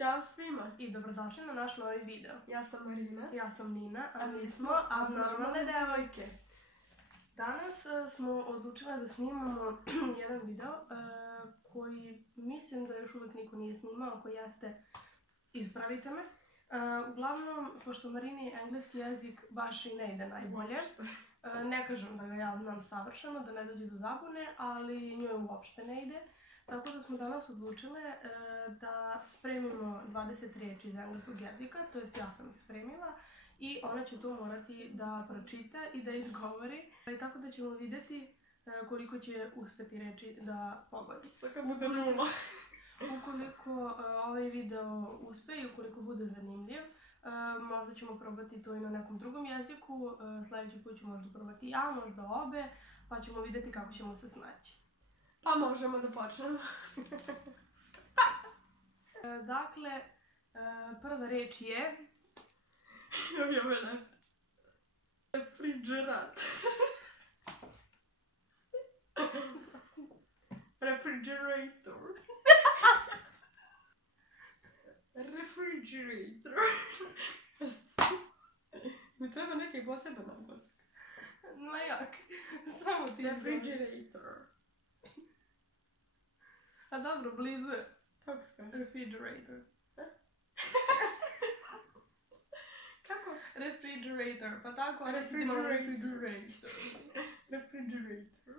Ćao svima i dobrodošli na naš novi video. Ja sam Marina. Ja sam Nina, a mi smo Abnormalne devojke. Danas smo odlučile da snimamo jedan video koji mislim da još uvijek niko nije snimao. Ako jeste, ispravite me. Uglavnom, pošto Marini engleski jezik baš i ne ide najbolje, ne kažem da ga ja znam savršeno, da ne dođe do zabune, ali njoj uopšte ne ide. Tako da smo danas odlučile da spremimo 20 riječi iz engleskog jezika, to jest ja sam ih spremila i ona će to morati da pročita i da izgovori. Tako da ćemo vidjeti koliko će uspjeti reći da pogodi. Sada bude 0. Ukoliko ovaj video uspe i ukoliko bude zanimljiv, možda ćemo probati to i na nekom drugom jeziku. Sljedeći put ću možda probati ja, možda obe, pa ćemo vidjeti kako ćemo se snaći. Pa možemo da počnemo. Dakle, prva reč je... Refrigerat. Refrigerator. Refrigerator. Mi treba neki poseban naglasak. No jak, samo ti Refrigerator. A dobro, blizu je. Kako se kaže? Refrigerator. Kako? Refrigerator, pa tako... Refrigerator. Refrigerator.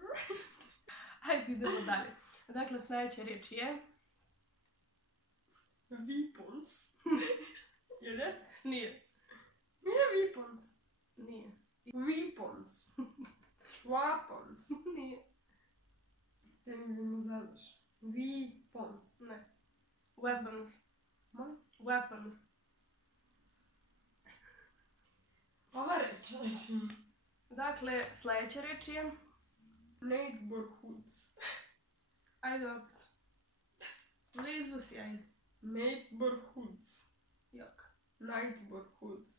Hajde, idemo dalje. Dakle, sljedeća riječ je... Weapons. Je ne? Nije. Nije weapons. Nije. Weapons. Weapons. Nije. Te mi me zadaš. Weapons. Ne. Weapons. Ma? Weapons. Ova reč. Dakle, sljedeća reč je... Neighborhoods. Ajde opet. Blizu si, ajde. Neighborhoods. Jok. Neighborhoods.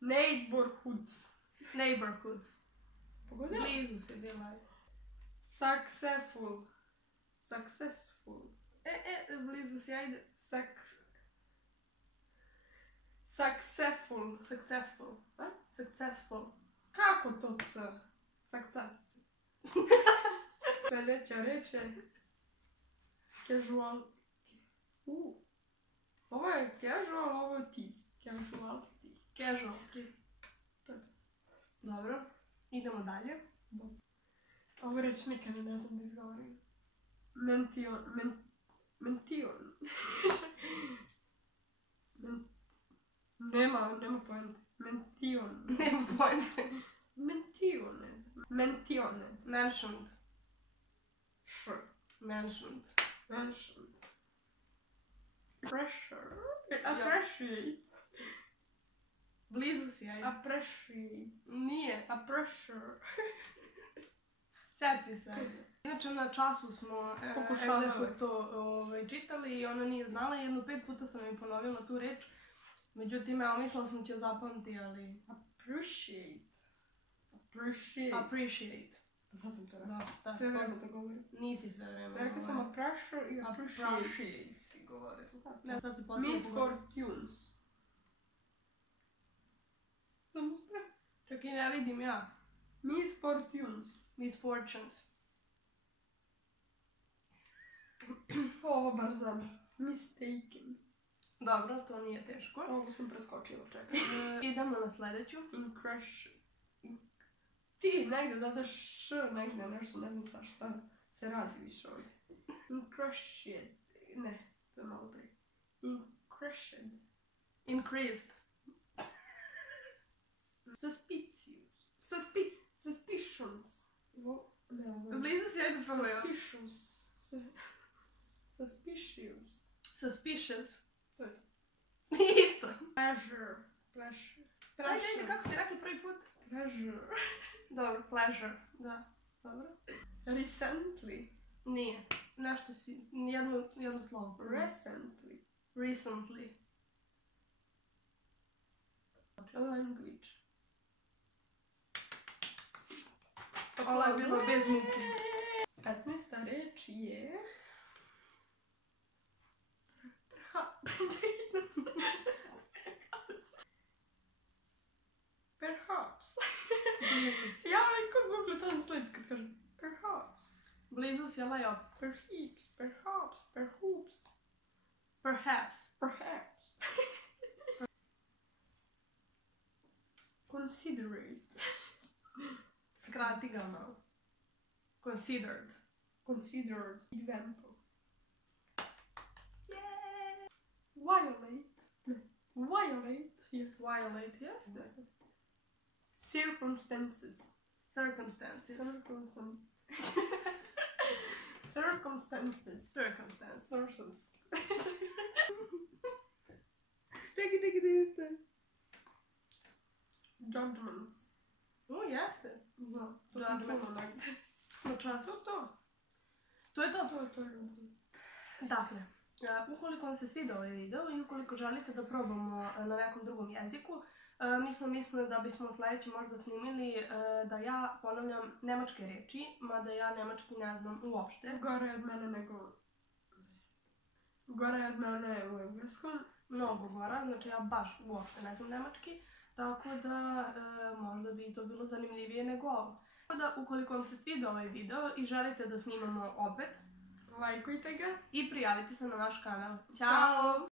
Neighborhoods. Neighborhoods. Pogodila? Blizu si bila, ajde. Successful. Successful. Blizu si, ajde. Successful. Successful. A? Successful. Kako to c? Success. Sljedeća reč je casual. Ovo je casual, ovo je ti. Casuality. Casualty. To je to. Dobro. Idemo dalje. Ovo reč nikad ne znam da izgovorim. Mention. Mention. Nema pojente. Mention. Nema pojente. Mentione. Mentione. Mentioned. Š. Mentioned. Mentioned. Pressure. Appreciate. Blizu si, ajde. Appreciate. Nije. A pressure. Sjeti se, ajde. Inače na času smo engleskog to čitali i ona nije znala. 5 puta sam mi ponovila tu reč. Međutim, ja mislila sam će zapamti, ali... Appreciate. Appreciate. Appreciate. Pa sad sam to rekao. Da, Sve vreme da govorim. Nisi sve vreme. Rekao sam appreciate i appreciate. Appreciate si govorila. Ne, sad se poslije Misfortunes. Sam sve. Čak i ne vidim ja. Misfortunes. Misfortunes. Ovo baš znam. Mistaken. Dobro, to nije teško. Ovo sam preskočila, čekaj. Idemo na sljedeću. Ti negdje dodaš š, negdje nešto, ne znam sa šta se radi više ovdje. Incrushed. Ne, to je malo prije. Incrushed. Increased. Suspicions. Blizu si, ajde probaj. Suspicious. Suspicious. Suspicious. To je. Isto. Pleasure. Ajde, kako si rekli prvi put? Pleasure. Dobro, pleasure. Da. Dobro. Recently. Nije. Nešto si, jedno slovo. Recently. Recently. Language. Ovo je bilo bez muke. 15. reč je... Perhaps. Blizu si. Ja neko Google Translate kad kažem perhaps. Blizu si, ali opet. Perhaps, perhaps, perhaps. Perhaps. Perhaps. Considerate. Skrati ga malo. Considered. Considered example. Yay! Violate. Violate. Yes. Violate, jeste. Circumstances. Circumstances. Circumstances. Circumstances. Čekaj. Judgments. Jeste. Znam. To Judgment. sam čula negdje. Na času. To je to. To je to. Dakle, ukoliko vam se svidio ovaj video i ukoliko želite da probamo na nekom drugom jeziku, mi smo mislili da bismo sljedeći možda snimili da ja ponavljam nemačke reči, mada ja nemački ne znam uopšte. Gore od mene u engleskom. Mnogo gora, znači ja baš uopšte ne znam nemački, tako da možda bi to bilo zanimljivije nego ovo. Tako da ukoliko vam se svidio ovaj video i želite da snimamo opet, Lajkujte ga. i prijavite se na naš kanal. Ćao!